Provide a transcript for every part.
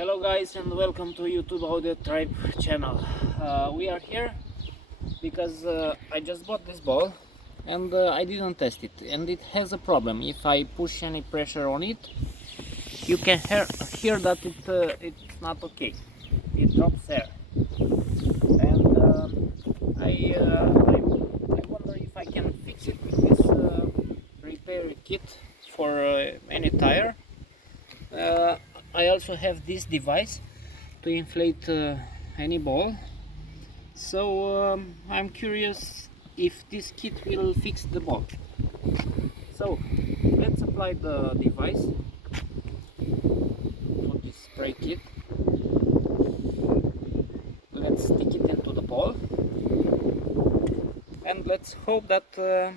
Hello guys, and welcome to YouTube AudioTribe channel. We are here because I just bought this ball and I didn't test it, and it has a problem. If I push any pressure on it, you can hear that it's not okay. It drops air, and I wonder if I can fix it with this repair kit for any tire. I also have this device to inflate any ball, so I'm curious if this kit will fix the ball. So let's apply the device to this spray kit. Let's stick it into the ball and let's hope that the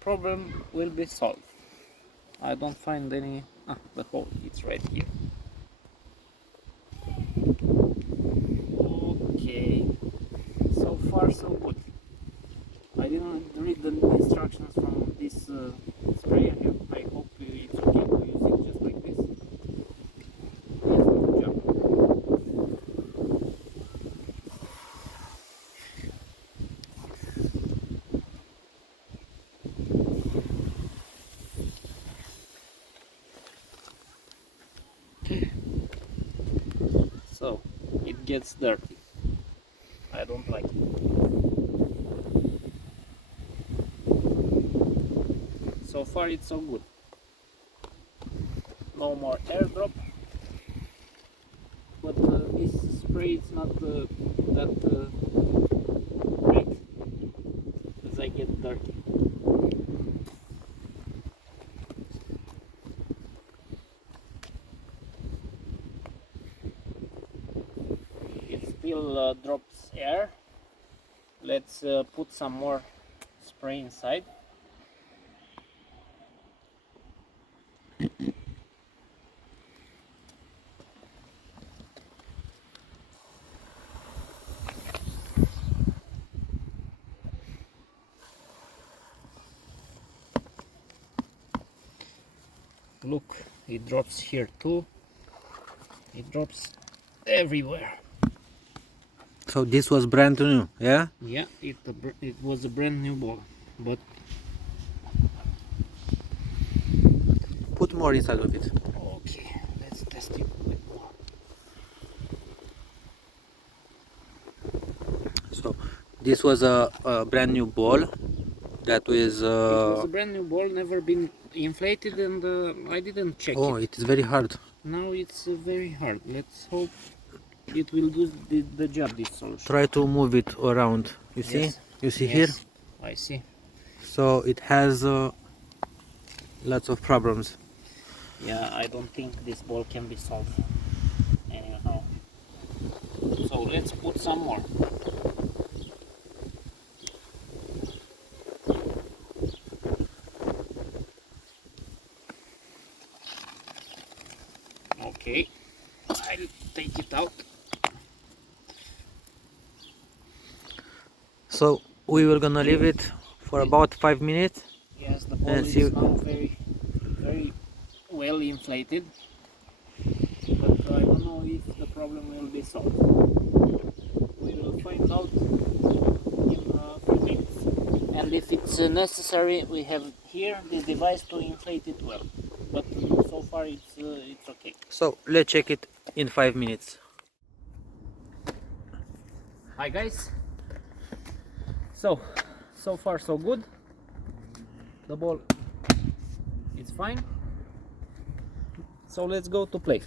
problem will be solved. I don't find any. The hole, it's right here. Okay, so far so good. I didn't read the instructions from this sprayer here. I hope it's okay to use it just like this. Yes, good job. So it gets dirty. I don't like it. So far it's so good. No more airdrop, but this spray is not that great because I get dirty. Still drops air. Let's put some more spray inside. Look, it drops here too. It drops everywhere. So this was brand new, yeah? Yeah, it was a brand new ball, but Put more inside of it. okay, let's test it a bit more. So this was a brand new ball that was. It was a brand new ball, never been inflated, and I didn't check Oh, it. it is very hard. Now it's very hard. Let's hope it will do the job, this solution. Try to move it around. You see? Yes. You see Yes, here? I see. So it has lots of problems. Yeah, I don't think this ball can be solved anyhow. So let's put some more. Okay, I'll take it out. So we were gonna leave it for about 5 minutes. Yes, the ball And is see. now very well inflated, but I don't know if the problem will be solved. We will find out in a few minutes. And if it's necessary, we have here this device to inflate it well. But so far it's okay. So let's check it in 5 minutes. Hi guys. So far so good. The ball is fine. So let's go to play.